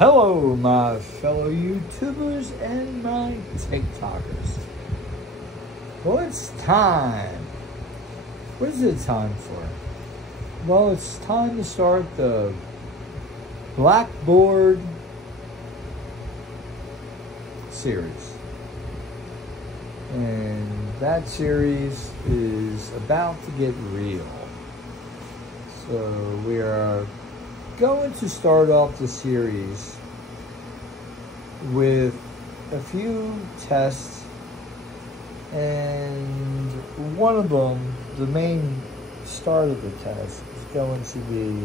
Hello, my fellow YouTubers and my TikTokers. Well, it's time. What is it time for? Well, it's time to start the Blackboard series. And that series is about to get real. So we are going to start off the series with a few tests, and one of them, the main start of the test, is going to be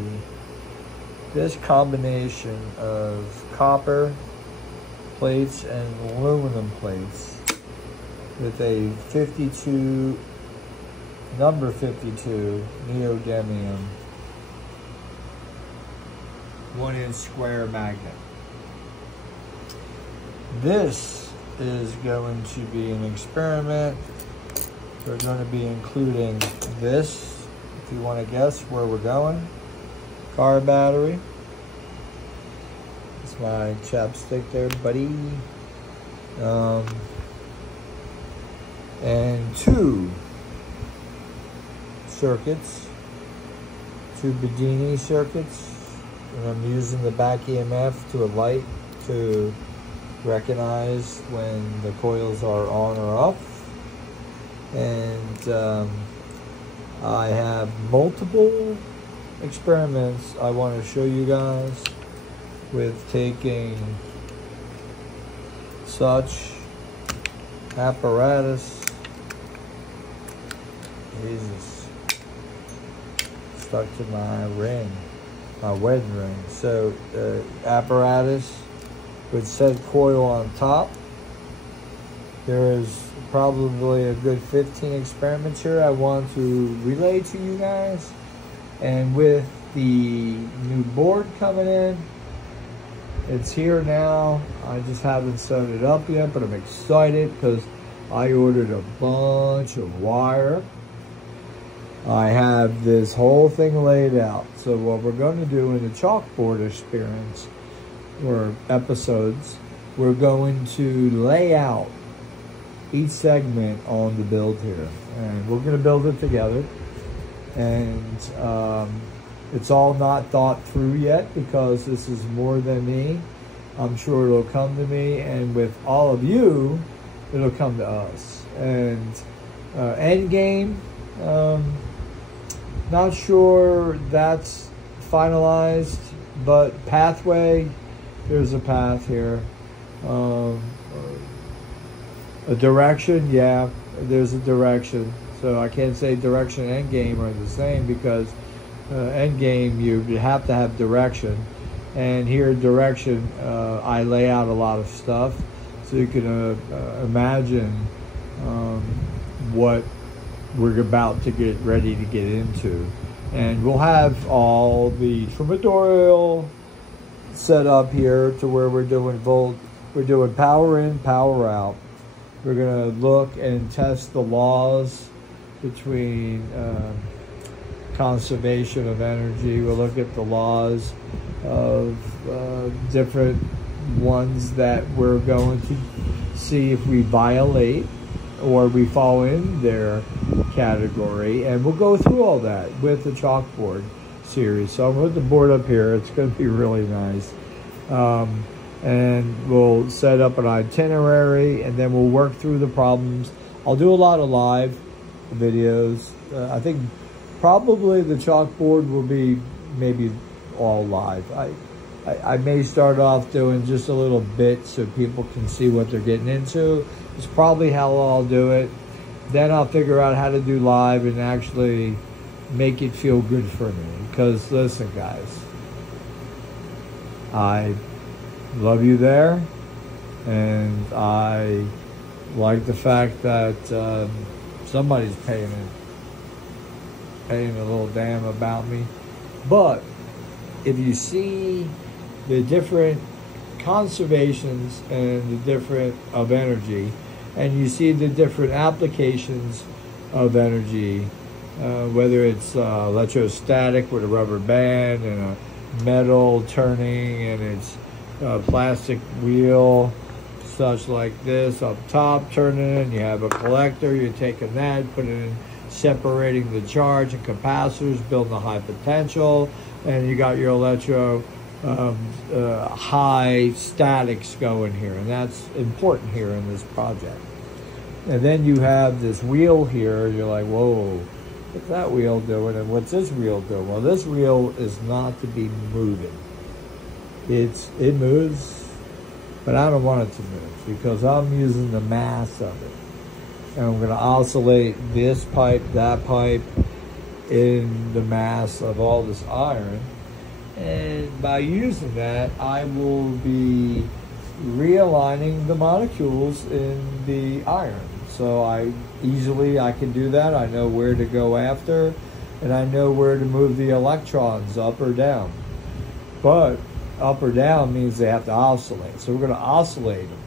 this combination of copper plates and aluminum plates with a number 52 neodymium 1-inch square magnet. This is going to be an experiment. We're going to be including this, if you want to guess where we're going. Car battery. It's my chapstick there, buddy. And two circuits, two Bedini circuits. And I'm using the back EMF to a light to recognize when the coils are on or off. And I have multiple experiments I want to show you guys with taking such apparatus. Jesus, stuck to my ring. My wedding ring. So apparatus with said coil on top. There is probably a good 15 experiments here I want to relay to you guys. And with the new board coming in, it's here now. I just haven't set it up yet, but I'm excited because I ordered a bunch of wire. I have this whole thing laid out. So what we're going to do in the chalkboard experience or episodes, we're going to lay out each segment on the build here. And we're going to build it together. And it's all not thought through yet because this is more than me. I'm sure it'll come to me. And with all of you, it'll come to us. And end game. Not sure that's finalized, but pathway, there's a path here. A direction, yeah, there's a direction. So I can't say direction and end game are the same because end game, you have to have direction. And here, direction, I lay out a lot of stuff. So you can imagine what we're about to get ready to get into. And we'll have all the tutorial set up here to where we're doing power in, power out. We're gonna look and test the laws between conservation of energy. We'll look at the laws of different ones that we're going to see if we violate or we fall in their category, and we'll go through all that with the chalkboard series. So I'll put the board up here. It's going to be really nice. And we'll set up an itinerary, and then we'll work through the problems. I'll do a lot of live videos. I think probably the chalkboard will be maybe all live. I may start off doing just a little bit so people can see what they're getting into. It's probably how I'll do it. Then I'll figure out how to do live and actually make it feel good for me. Because listen, guys, I love you there, and I like the fact that somebody's paying a little damn about me. But if you see the different conservations and the different of energy, and you see the different applications of energy, whether it's electrostatic with a rubber band and a metal turning, and it's plastic wheel, such like this up top, turning it. You have a collector, you're taking that, putting it in, separating the charge and capacitors, building the high potential, and you got your electro high statics going here, and that's important here in this project. And then you have this wheel here, you're like, whoa, what's that wheel doing, and what's this wheel doing? Well, this wheel is not to be moving. It moves, but I don't want it to move because I'm using the mass of it. And I'm going to oscillate this pipe, that pipe, in the mass of all this iron. And by using that, I will be realigning the molecules in the iron. So I can do that. I know where to go after, and I know where to move the electrons up or down. But up or down means they have to oscillate. So we're going to oscillate them.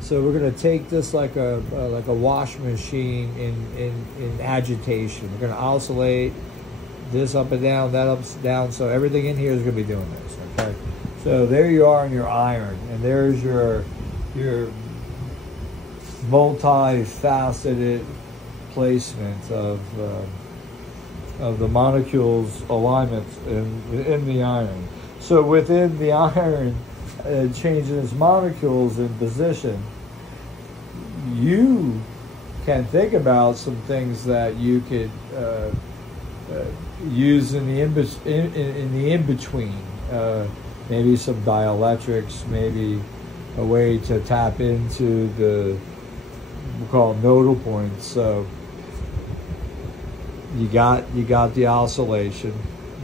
So we're going to take this like a wash machine in agitation. We're going to oscillate this up and down, that up and down. So everything in here is going to be doing this. Okay. So there you are in your iron, and there's your multifaceted placement of the molecules alignments in the iron. So within the iron, changing its molecules in position, you can think about some things that you could use in the in-between. Maybe some dielectrics, maybe a way to tap into the, we'll call it nodal points. So you got the oscillation,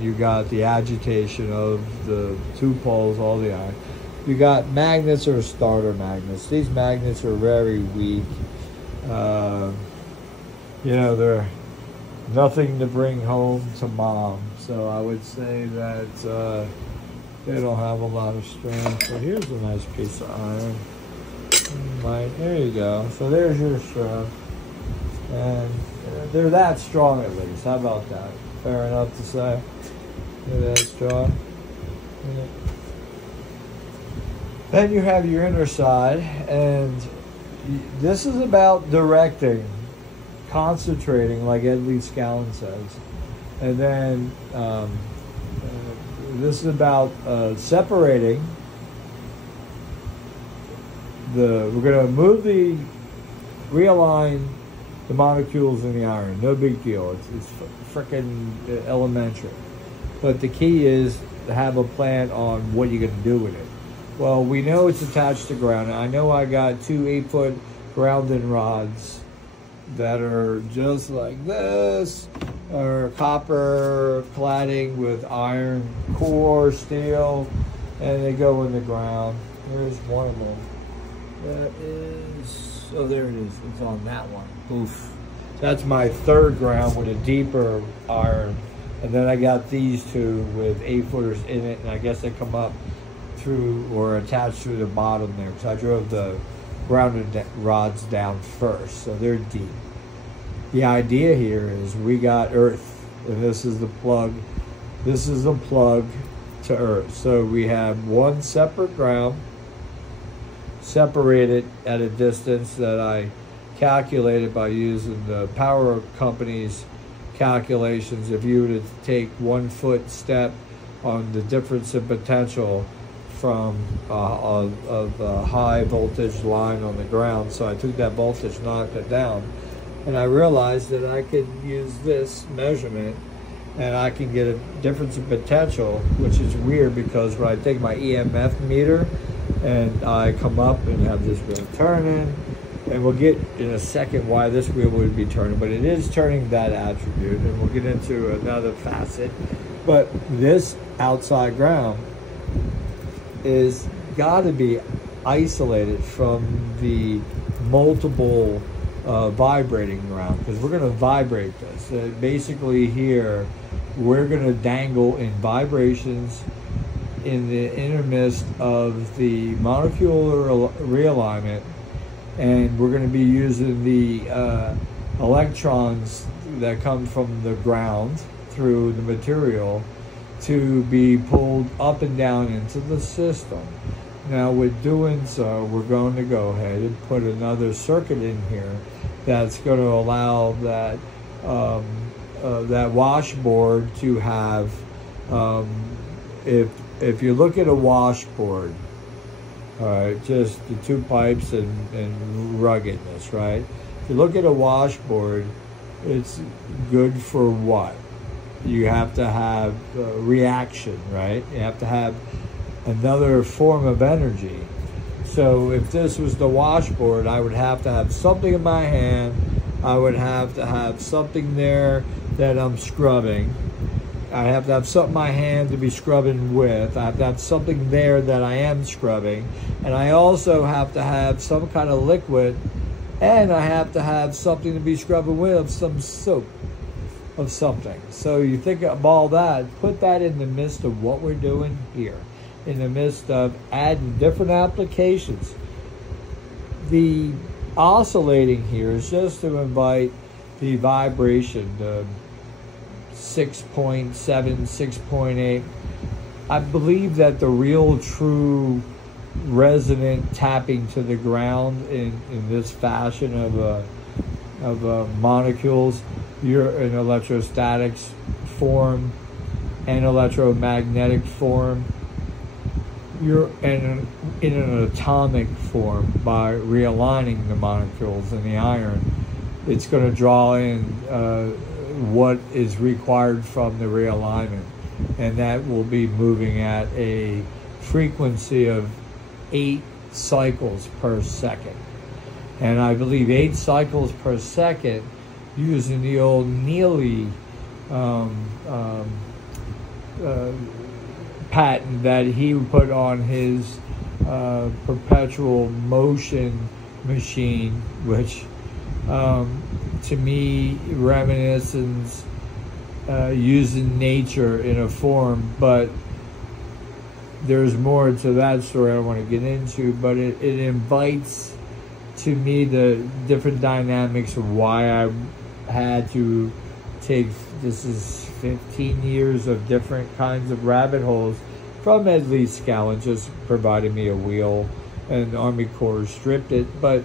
you got the agitation of the two poles, all the iron. You got magnets or starter magnets. These magnets are very weak. They're nothing to bring home to mom. So I would say that they don't have a lot of strength. So here's a nice piece of iron. There you go. So there's your strap. And they're that strong at least. How about that? Fair enough to say. They're that strong. Yeah. Then you have your inner side, and this is about directing, concentrating, like Ed Lee Scallon says. And then this is about separating we're going to realign the molecules in the iron. No big deal. It's freaking elementary. But the key is to have a plan on what you're going to do with it. Well, we know it's attached to ground. I know I got 2 8-foot grounding rods that are just like this, or copper cladding with iron core steel, and they go in the ground. Here's one of them. That is, oh, there it is. It's on that one. Oof. That's my third ground with a deeper iron. And then I got these two with 8-footers in it, and I guess they come up through or attached through the bottom there, because I drove the grounded rods down first, so they're deep. The idea here is we got earth, and this is the plug. This is the plug to earth. So we have one separate ground, separated at a distance that I calculated by using the power company's calculations. If you were to take 1 foot step on the difference in potential from a high voltage line on the ground, so I took that voltage, knocked it down, and I realized that I could use this measurement and I can get a difference in potential, which is weird because when I take my EMF meter and I come up and have this wheel turning, and we'll get in a second why this wheel would be turning, but it is turning that attribute, and we'll get into another facet. But this outside ground is got to be isolated from the multiple vibrating ground, because we're going to vibrate this. Basically here, we're going to dangle in vibrations in the intermist of the molecular realignment, and we're going to be using the electrons that come from the ground through the material to be pulled up and down into the system. Now with doing so, we're going to go ahead and put another circuit in here that's going to allow that that washboard to have, if you look at a washboard, all right, just the two pipes and ruggedness, right? If you look at a washboard, it's good for what? You have to have reaction, right? You have to have another form of energy. So if this was the washboard, I would have to have something in my hand. I would have to have something there that I'm scrubbing. I have to have something in my hand to be scrubbing with. I have to have something there that I am scrubbing. And I also have to have some kind of liquid, and I have to have something to be scrubbing with, some soap of something. So you think of all that, put that in the midst of what we're doing here, in the midst of adding different applications. The oscillating here is just to invite the vibration, the 6.7, 6.8. I believe that the real true resonant tapping to the ground in this fashion of molecules, you're in electrostatics form and electromagnetic form. You're in an atomic form by realigning the molecules in the iron. It's going to draw in what is required from the realignment, and that will be moving at a frequency of 8 cycles per second. And I believe 8 cycles per second, using the old Neely patent that he put on his perpetual motion machine, which to me reminiscence using nature in a form, but there's more to that story I don't want to get into, but it invites to me the different dynamics of why I had to take, this is 15 years of different kinds of rabbit holes from Ed Lee Skalen, just providing me a wheel, and Army Corps stripped it. But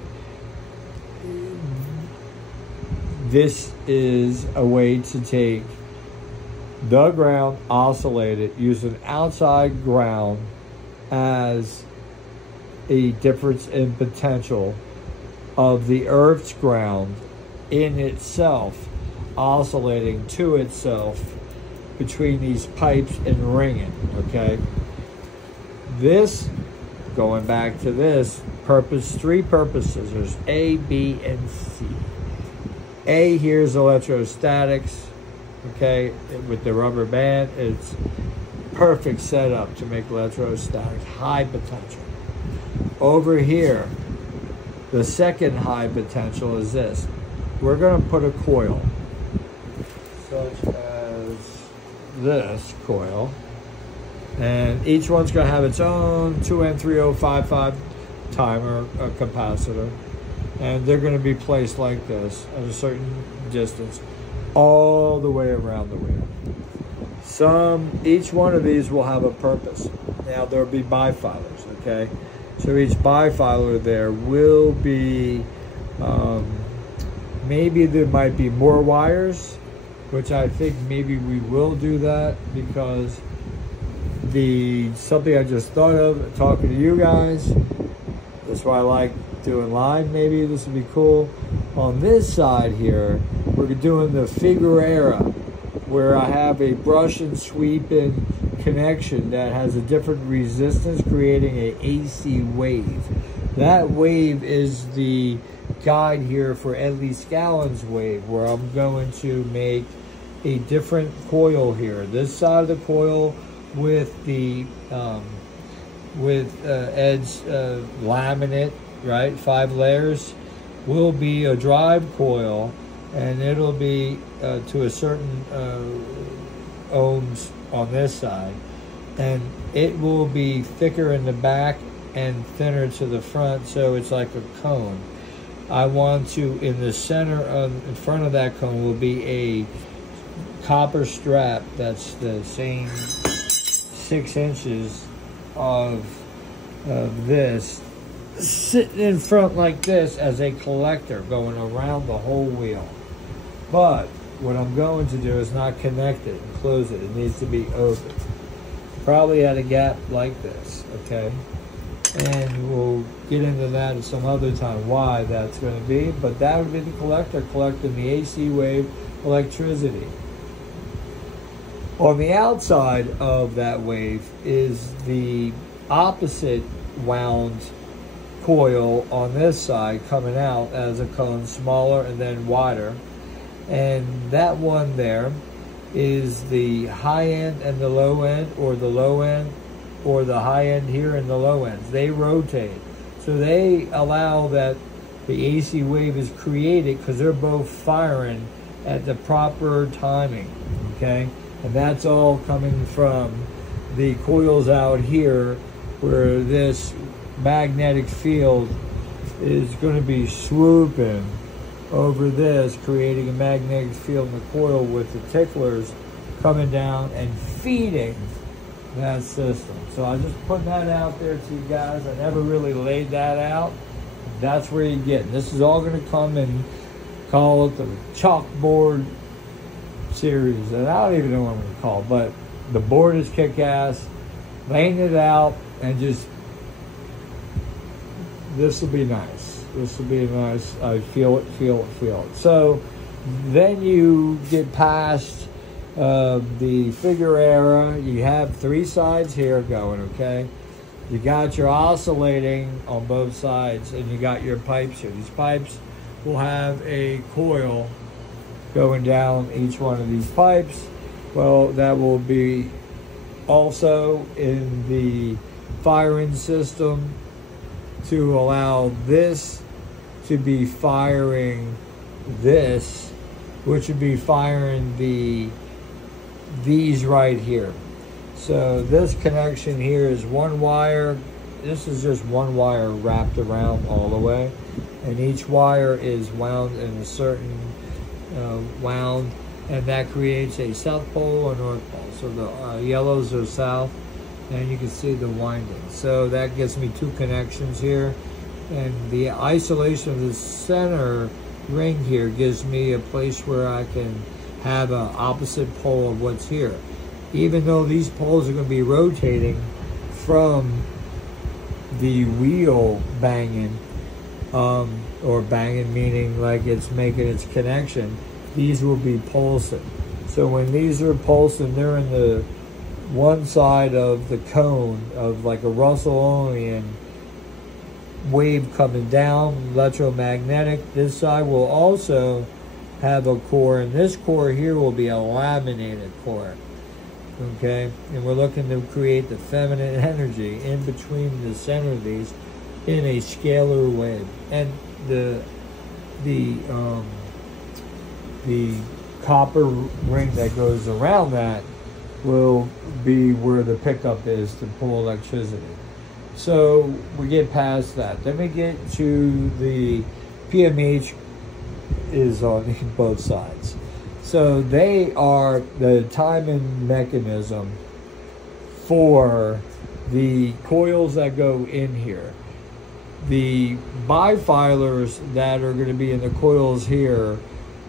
this is a way to take the ground, oscillate it, use an outside ground as a difference in potential of the Earth's ground in itself, oscillating to itself between these pipes and ringing, okay? This, going back to this, three purposes. There's A, B, and C. A here is electrostatics, okay? With the rubber band, it's perfect setup to make electrostatics, high potential. Over here, the second high potential is this. We're going to put a coil, such as this coil, and each one's going to have its own 2N3055 timer capacitor, and they're going to be placed like this at a certain distance all the way around the wheel. Each one of these will have a purpose. Now there'll be bifilers, okay? So each bifiler there will be, maybe there might be more wires, which I think maybe we will do that, because something I just thought of talking to you guys, that's why I like doing live. Maybe this would be cool. On this side here, we're doing the Figueroa, where I have a brush and sweep in connection that has a different resistance, creating a AC wave. That wave is the guide here for Ed Lee Skalen's wave, where I'm going to make a different coil here. This side of the coil with the Ed's laminate, right, 5 layers, will be a drive coil, and it'll be to a certain ohms on this side, and it will be thicker in the back and thinner to the front, so it's like a cone. I want to, in the center in front of that cone will be a copper strap that's the same 6 inches of of this sitting in front like this as a collector going around the whole wheel. But what I'm going to do is not connect it and close it. It needs to be open. Probably at a gap like this, okay? And we'll get into that at some other time, why that's going to be. But that would be the collector collecting the AC wave electricity. On the outside of that wave is the opposite wound coil on this side coming out as a cone, smaller and then wider. And that one there is the high end and the low end, or the low end or the high end here and the low ends. They rotate. So they allow that the AC wave is created because they're both firing at the proper timing, okay? And that's all coming from the coils out here where this magnetic field is going to be swooping over this, creating a magnetic field in the coil with the ticklers coming down and feeding that system. So I just put that out there to you guys. I never really laid that out. That's where you get. This is all going to come and call it the chalkboard series. And I don't even know what I'm going to call it, but the board is kick-ass. Laying it out and just, this will be nice. This will be nice. I feel it, feel it, feel it. So then you get past the figure era. You have three sides here going, okay? You got your oscillating on both sides, and you got your pipes here. These pipes will have a coil going down each one of these pipes. Well, that will be also in the firing system to allow this to be firing this, which would be firing these right here. So this connection here is one wire. This is just one wire wrapped around all the way, and each wire is wound in a certain wound, and that creates a south pole or north pole. So the yellows are south, and you can see the winding. So that gives me two connections here, and the isolation of the center ring here gives me a place where I can have an opposite pole of what's here. Even though these poles are going to be rotating from the wheel banging, or banging meaning like it's making its connection, these will be pulsing. So when these are pulsing, they're in the one side of the cone of like a Russellian wave coming down, electromagnetic. This side will also have a core, and this core here will be a laminated core, okay? And we're looking to create the feminine energy in between the center of these in a scalar wave. And the copper ring that goes around that will be where the pickup is to pull electricity. So we get past that. Then we get to the PMH is on both sides. So they are the timing mechanism for the coils that go in here. The bifilers that are going to be in the coils here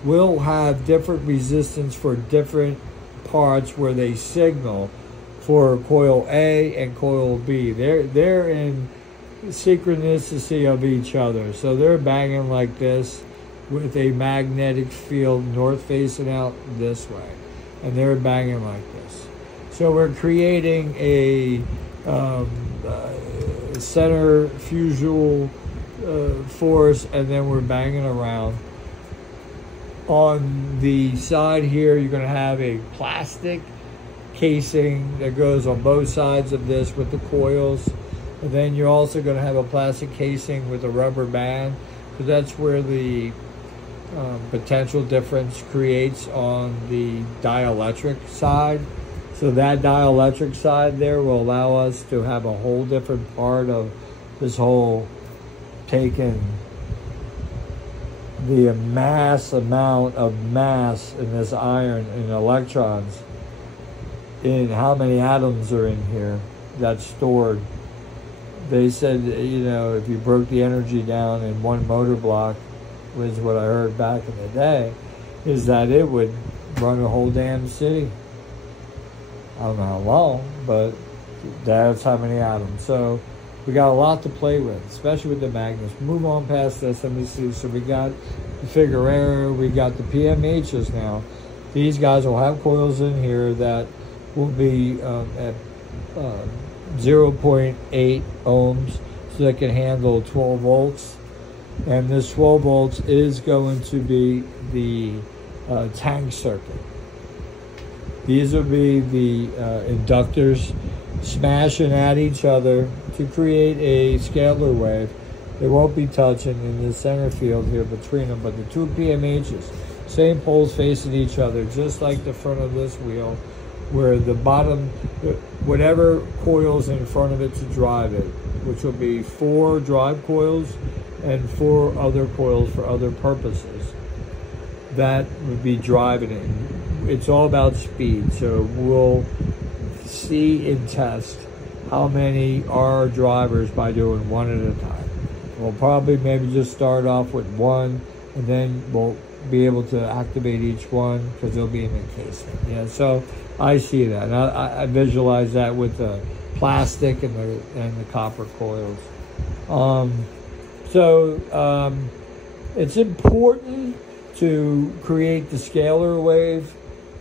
will have different resistance for different parts where they signal for coil A and coil B. They're in synchronicity of each other. So they're banging like this with a magnetic field north facing out this way. And they're banging like this. So we're creating a centrifugal force, and then we're banging around. On the side here, you're going to have a plastic casing that goes on both sides of this with the coils. And then you're also going to have a plastic casing with a rubber band. So that's where the potential difference creates on the dielectric side. So that dielectric side there will allow us to have a whole different part of this whole taking the amount of mass in this iron and electrons in how many atoms are in here that's stored they said, you know, if you broke the energy down in one motor block, was what I heard back in the day, is that it would run a whole damn city. I don't know how long, but that's how many atoms. So we got a lot to play with, especially with the magnets. Move on past this. Let me see. So we got the figure error. We got the PMHs now. These guys will have coils in here that will be at 0.8 ohms, so they can handle 12 volts. And this 12 volts is going to be the tank circuit. These will be the inductors smashing at each other to create a scalar wave. They won't be touching in the center field here between them, but the two PMHs, same poles facing each other, just like the front of this wheel, where the bottom, whatever coils in front of it to drive it, which will be 4 drive coils and 4 other coils for other purposes, that would be driving it. It's all about speed, so we'll see and test how many are drivers by doing one at a time. We'll probably maybe just start off with one, and then we'll be able to activate each one because they'll be in the casing. Yeah, so I see that, and I visualize that with the plastic and the copper coils. It's important to create the scalar wave,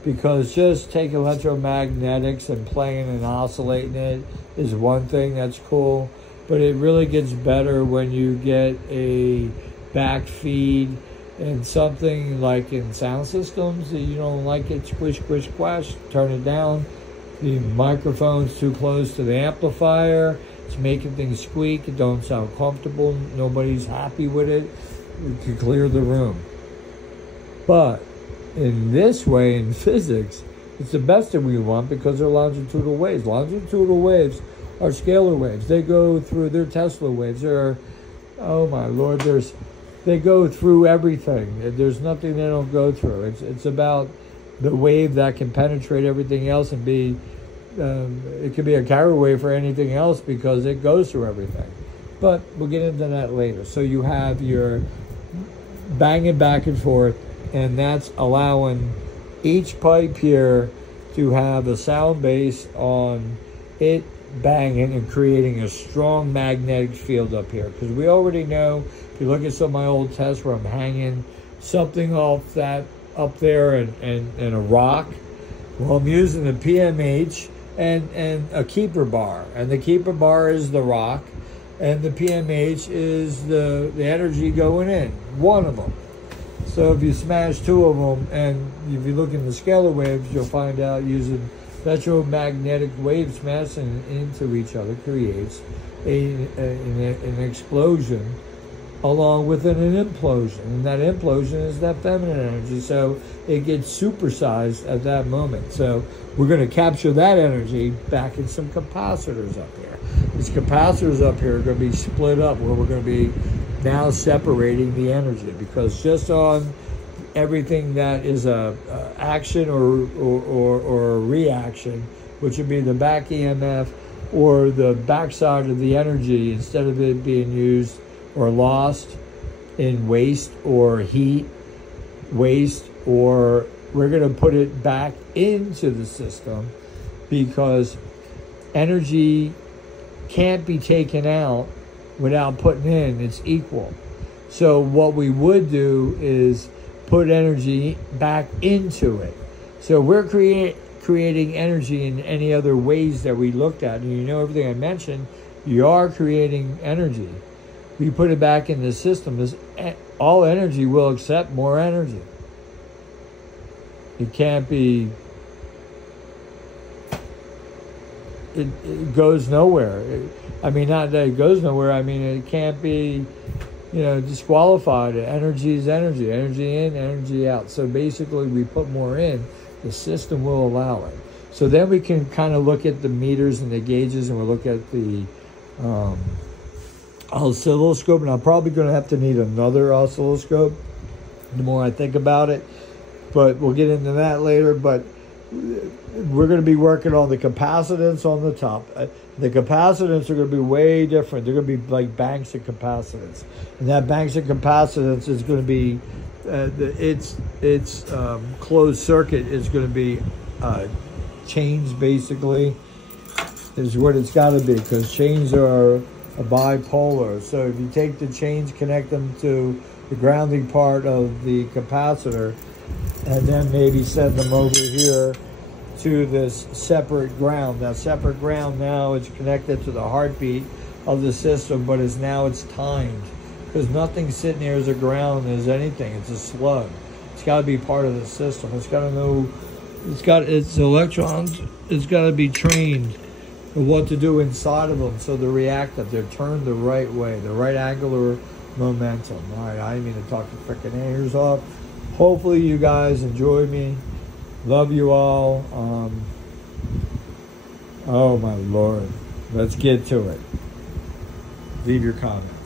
because just taking electromagnetics and playing and oscillating it is one thing that's cool, but it really gets better when you get a back feed and something like in sound systems that you don't like it, squish, squish, squash, turn it down. The microphone's too close to the amplifier. It's making things squeak. It don't sound comfortable. Nobody's happy with it. You can clear the room. But in this way, in physics, it's the best that we want because they're longitudinal waves. Longitudinal waves are scalar waves. They go through, they're Tesla waves. They're, oh my Lord, they go through everything. There's nothing they don't go through. It's about the wave that can penetrate everything else and be, it could be a carrier wave for anything else because it goes through everything. But we'll get into that later. So you have your banging back and forth, and that's allowing each pipe here to have a sound base on it banging and creating a strong magnetic field up here. Because we already know, if you look at some of my old tests where I'm hanging something off that up there and a rock, well, I'm using the PMH and a keeper bar. And the keeper bar is the rock, and the PMH is the energy going in, one of them. So if you smash 2 of them, and if you look in the scalar waves, you'll find out using electromagnetic waves smashing into each other creates an explosion along with an implosion. And that implosion is that feminine energy. So it gets supersized at that moment. So we're going to capture that energy back in some capacitors up here. These capacitors up here are going to be split up, where we're going to be now separating the energy, because just on everything that is a action or a reaction, which would be the back EMF or the backside of the energy, instead of it being used or lost in waste or heat waste, or we're going to put it back into the system, because energy can't be taken out without putting in. It's equal. So what we would do is put energy back into it. So we're creating energy in any other ways that we looked at. And you know, everything I mentioned, you are creating energy. We put it back in the system. All energy will accept more energy. It can't be, it goes nowhere. I mean, not that it goes nowhere. I mean, it can't be, disqualified. Energy is energy. Energy in, energy out. So basically, we put more in, the system will allow it. So then we can kind of look at the meters and the gauges, and we'll look at the oscilloscope. And I'm probably going to have to need another oscilloscope the more I think about it. But we'll get into that later. But we're going to be working on the capacitance on the top. The capacitance are going to be way different. They're going to be like banks of capacitance, and that banks of capacitance is going to be its closed circuit is going to be chains. Basically, is what it's got to be, because chains are a bipolar. So if you take the chains, connect them to the grounding part of the capacitor, and then maybe send them over here to this separate ground. That separate ground now is connected to the heartbeat of the system, but it's timed, because nothing sitting there as a ground as anything. It's a slug. It's got to be part of the system. It's got to know. It's got its electrons. It's got to be trained of what to do inside of them, so they're reactive. They're turned the right way, the right angular momentum. All right, I didn't mean to talk the freaking ears off. Hopefully you guys enjoyed me. Love you all. Oh my Lord. Let's get to it. Leave your comments.